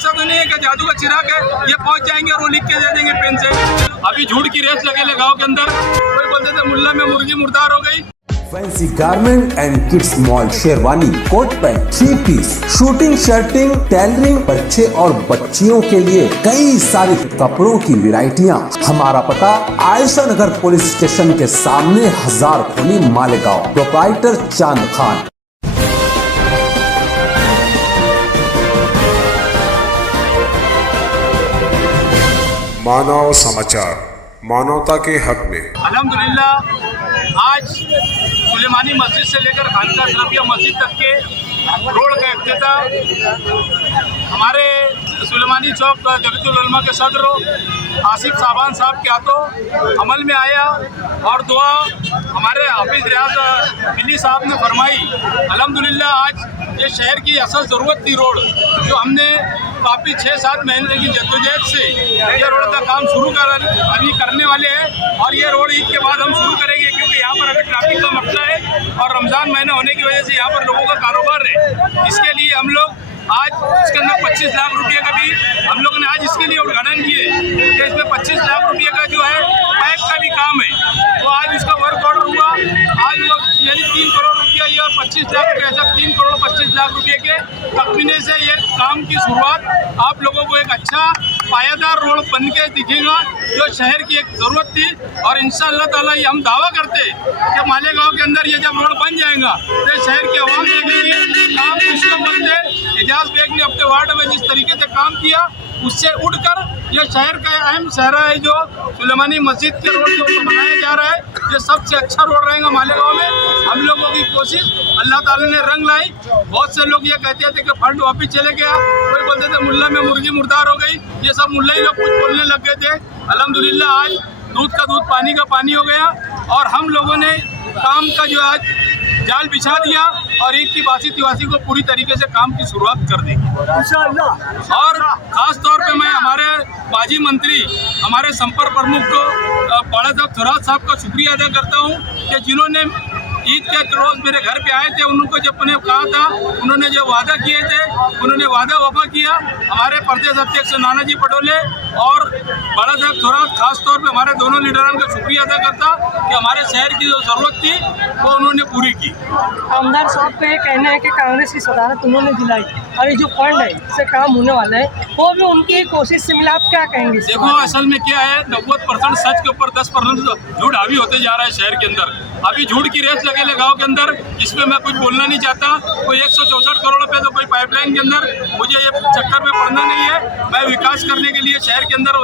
ऐसा तो नहीं है कि जादू का चिराग है, ये पहुंच जाएंगे और वो लिख के दे देंगे पेन से। अभी झूठ की रेस लगे गाँव के अंदर, कोई बोलते थे मुल्ला में मुर्गी मुर्दार हो गई। Fancy garment and kids mall, sherwani, coat pant, 3 piece, suiting, shirting, tailoring, बच्चे और बच्चियों के लिए कई सारे कपड़ों की वैरायटियां। हमारा पता आयशा नगर पुलिस स्टेशन के सामने, हजार खोली, मालेगांव। प्रोप्राइटर चांद खान। मानव समाचार, मानवता के हक में। अल्हम्दुलिल्लाह आज सुलेमानी मस्जिद से लेकर खानका असलफिया मस्जिद तक के रोड का इफ्तिताह हमारे सुलेमानी चौक जमीयतुल उलमा के सदर आसिफ साहबान साहब के हाथों अमल में आया और दुआ हमारे हाफिज रियाज मिली साहब ने फरमाई। अल्हम्दुलिल्लाह आज ये शहर की असल ज़रूरत थी रोड, जो हमने काफ़ी 6-7 महीने की जद्दोजहद से ये रोड का काम शुरू अभी करने वाले हैं और ये रोड ईद के बाद हम शुरू करेंगे, क्योंकि यहाँ पर अभी ट्रैफिक का मसला है और रमज़ान महीना होने की वजह से यहाँ पर लोगों का कारोबार है। इसके लिए हम लोग आज इसके अंदर 25 लाख रुपये का भी हम लोगों ने आज इसके लिए उद्घाटन किए कि इसमें 25 लाख रुपये का जो है पाइप का भी काम है, तो आज इसका वर्क ऑर्डर हुआ। आज वो यानी 3 करोड़ रुपया ये और 25 लाख रुपये, ऐसा 3 करोड़ 25 लाख रुपये के तखमीने से ये काम की शुरुआत आप लोगों को एक अच्छा पायादार रोड बन के दिखेगा, जो शहर की एक ज़रूरत थी। और इंशाअल्लाह ताला ये हम दावा करते कि मालेगांव के अंदर ये जब रोड बन जाएगा तो शहर के अवाम देखेंगे काम किसको बनते। एजाज बेग ने अपने वार्ड में जिस तरीके से काम किया, उससे उठकर ये शहर का अहम शहरा है जो सुलेमानी मस्जिद के रोड के ऊपर बनाया जा रहा है, ये सबसे अच्छा रोड रहेगा मालेगांव में। हम लोगों की कोशिश अल्लाह ताला ने रंग लाई। बहुत से लोग ये कहते थे कि फंड वापिस चले गया, कोई बोलते थे मुल्ला में मुर्गी मुर्दार हो गई, ये सब मुल्ला ही लोग कुछ बोलने लग गए थे। अल्हम्दुलिल्लाह आज दूध का दूध पानी का पानी हो गया और हम लोगों ने काम का जो आज जाल बिछा दिया और ईद की बासी तिवासी को पूरी तरीके से काम की शुरुआत कर देगी इंशाअल्लाह। और ख़ास तौर पे मैं हमारे माजी मंत्री, हमारे संपर्क प्रमुख को बाला साहब थोरात साहब का शुक्रिया अदा करता हूँ कि जिन्होंने ईद के रोज़ मेरे घर पे आए थे। उनको जब मैंने कहा था, उन्होंने जो वादा किए थे उन्होंने वादा वफा किया। हमारे प्रदेश अध्यक्ष नानाजी पटोले और बाला साहब थोरात खास तौर पे हमारे दोनों लीडरों का शुक्रिया अदा करता कि हमारे शहर की जो ज़रूरत थी वो उन्होंने पूरी की। आमदार साहब का ये कहना है कि कांग्रेस की सदारत उन्होंने दिलाई और ये जो फंड है इससे काम होने वाला है वो भी उनकी कोशिश से मिला। आप क्या कहेंगे? देखो असल में क्या है, 90% सच के ऊपर 10% झूठ हावी होते जा रहा है शहर के अंदर। अभी झूठ की रेस लगे गाँव के अंदर, इसमें मैं कुछ बोलना नहीं चाहता। कोई 164 करोड़ रुपए तो कोई पाइपलाइन के अंदर, मुझे ये चक्कर में पड़ना नहीं है। मैं विकास करने के लिए शहर के अंदर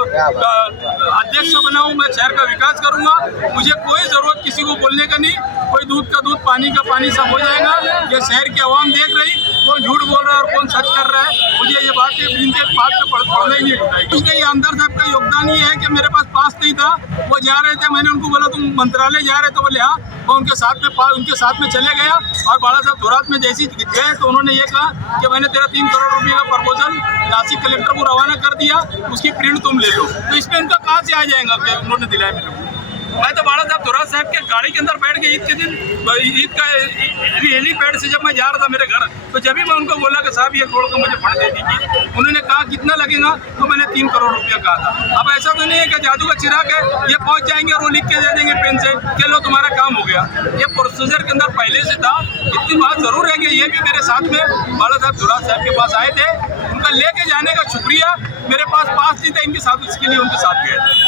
अध्यक्ष बना हूँ, मैं शहर का विकास करूँगा। मुझे कोई ज़रूरत किसी को बोलने का नहीं। कोई दूध का दूध पानी का पानी सब हो जाएगा। ये शहर की आवाम देख रही कौन झूठ बोल रहा है और कौन सच कर रहा है। मुझे ये बात इनके बात पे पढ़ना ही नहीं उठाई, क्योंकि आमदार साहब का योगदान ये है कि मेरे पास पास नहीं था, वो जा रहे थे, मैंने उनको बोला तुम मंत्रालय जा रहे, तो बोले हाँ। वो उनके साथ में चले गया और बाला साहब थोरात में जैसे गए तो उन्होंने ये कहा कि मैंने तेरा 3 करोड़ रुपये का प्रपोजल नासिक कलेक्टर को रवाना कर दिया, उसकी प्रिंट तुम ले लो। तो इसमें उनका कहाँ से आ जाएगा कि उन्होंने दिलाया मेरे को। मैं तो बाला साहब थोरात साहब के गाड़ी के अंदर बैठ के ईद के दिन, ईद का हेलीपैड से जब मैं जा रहा था मेरे घर, तो जब भी मैं उनको बोला कि साहब ये रोड का मुझे फंड दे दीजिए, उन्होंने कहा कितना लगेगा, तो मैंने 3 करोड़ रुपया कहा था। अब ऐसा तो नहीं है कि जादू का चिराग है, ये पहुंच जाएंगे और वो लिख के दे देंगे पेन से कि लो तुम्हारा काम हो गया। ये प्रोसीजर के अंदर पहले से था। इतनी बात जरूर है कि ये भी मेरे साथ में बाला साहब थोरात साहब के पास आए थे, उनका लेके जाने का शुक्रिया। मेरे पास नहीं था इनके साथ, इसके लिए उनके साथ गए थे।